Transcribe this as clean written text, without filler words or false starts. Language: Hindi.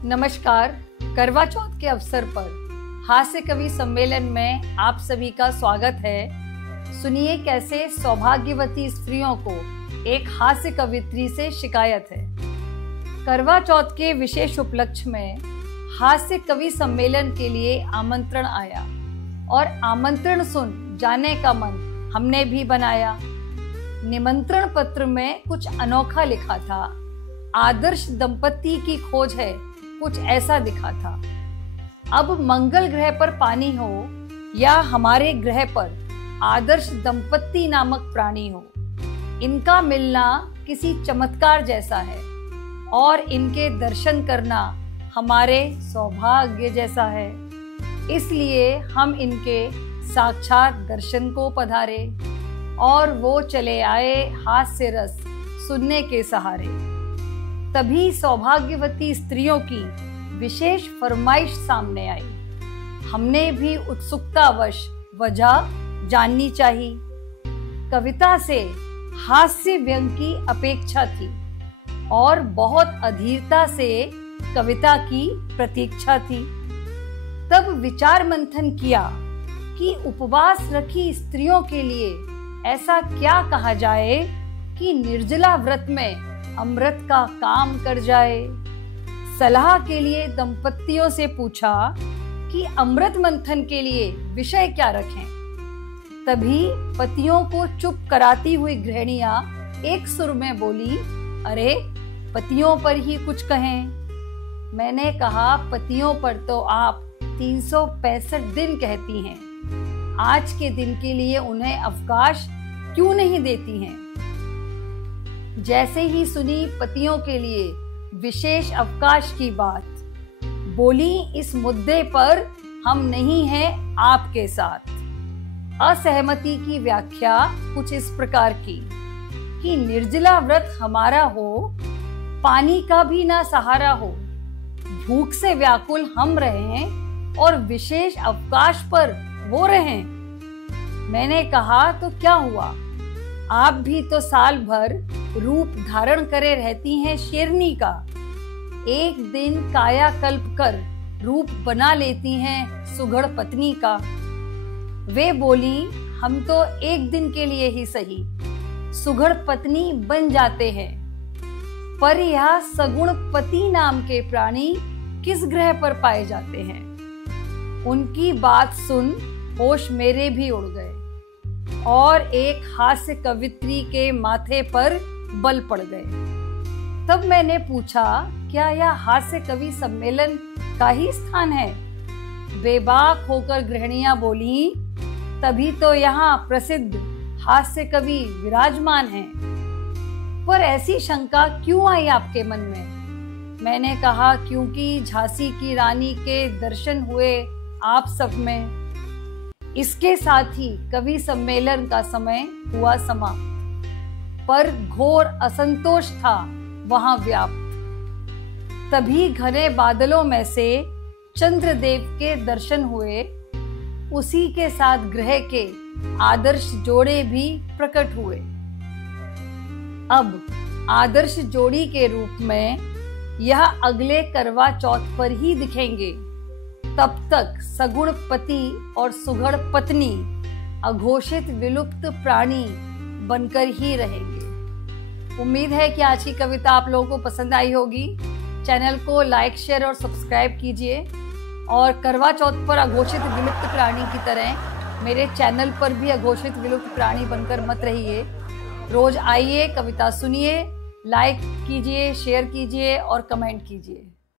नमस्कार। करवा चौथ के अवसर पर हास्य कवि सम्मेलन में आप सभी का स्वागत है। सुनिए कैसे सौभाग्यवती स्त्रियों को एक हास्य कवित्री से शिकायत है। करवा चौथ के विशेष उपलक्ष्य में हास्य कवि सम्मेलन के लिए आमंत्रण आया और आमंत्रण सुन जाने का मन हमने भी बनाया। निमंत्रण पत्र में कुछ अनोखा लिखा था। आदर्श दंपति की खोज है, कुछ ऐसा दिखा था। अब मंगल ग्रह पर पानी हो या हमारे ग्रह पर आदर्श दंपति नामक प्राणी हो, इनका मिलना किसी चमत्कार जैसा है और इनके दर्शन करना हमारे सौभाग्य जैसा है। इसलिए हम इनके साक्षात दर्शन को पधारे और वो चले आए हास्य रस सुनने के सहारे। तभी सौभाग्यवती स्त्रियों की विशेष फरमाइश सामने आई। हमने भी उत्सुकतावश वजह जाननी चाहिए। कविता से हास्य व्यंग की अपेक्षा थी और बहुत अधीरता से कविता की प्रतीक्षा थी। तब विचार मंथन किया कि उपवास रखी स्त्रियों के लिए ऐसा क्या कहा जाए कि निर्जला व्रत में अमृत का काम कर जाए। सलाह के लिए दंपतियों से पूछा कि अमृत मंथन के लिए विषय क्या रखें। तभी पतियों को चुप कराती हुई गृहिणियां एक सुर में बोली, अरे पतियों पर ही कुछ कहें। मैंने कहा, पतियों पर तो आप 365 दिन कहती हैं, आज के दिन के लिए उन्हें अवकाश क्यों नहीं देती हैं। जैसे ही सुनी पतियों के लिए विशेष अवकाश की बात, बोली, इस मुद्दे पर हम नहीं हैं आपके साथ। असहमति की व्याख्या कुछ इस प्रकार की कि निर्जला व्रत हमारा हो, पानी का भी ना सहारा हो, भूख से व्याकुल हम रहें और विशेष अवकाश पर वो रहें। मैंने कहा, तो क्या हुआ, आप भी तो साल भर रूप धारण करे रहती हैं शेरनी का, एक दिन काया कल्प कर रूप बना लेती हैं सुघड़ पत्नी का। वे बोली, हम तो एक दिन के लिए ही सही सुघड़ पत्नी बन जाते हैं, पर यह सगुण पति नाम के प्राणी किस ग्रह पर पाए जाते हैं। उनकी बात सुन होश मेरे भी उड़ गए और एक हास्य कवित्री के माथे पर बल पड़ गए। तब मैंने पूछा, क्या यह हास्य कवि सम्मेलन का ही स्थान है। बेबाक होकर गृहिणियां बोली, तभी तो यहाँ प्रसिद्ध हास्य कवि विराजमान हैं। पर ऐसी शंका क्यों आई आपके मन में। मैंने कहा, क्योंकि झांसी की रानी के दर्शन हुए आप सब में। इसके साथ ही कवि सम्मेलन का समय हुआ समाप्त, पर घोर असंतोष था वहां व्याप्त। तभी घने बादलों में से चंद्रदेव के दर्शन हुए, उसी के साथ ग्रह के आदर्श जोड़े भी प्रकट हुए। अब आदर्श जोड़ी के रूप में यह अगले करवा चौथ पर ही दिखेंगे। तब तक सगुण पति और सुघड़ पत्नी अघोषित विलुप्त प्राणी बनकर ही रहेंगे। उम्मीद है कि आज की कविता आप लोगों को पसंद आई होगी। चैनल को लाइक, शेयर और सब्सक्राइब कीजिए और करवा चौथ पर अघोषित विलुप्त प्राणी की तरह मेरे चैनल पर भी अघोषित विलुप्त प्राणी बनकर मत रहिए। रोज आइए, कविता सुनिए, लाइक कीजिए, शेयर कीजिए और कमेंट कीजिए।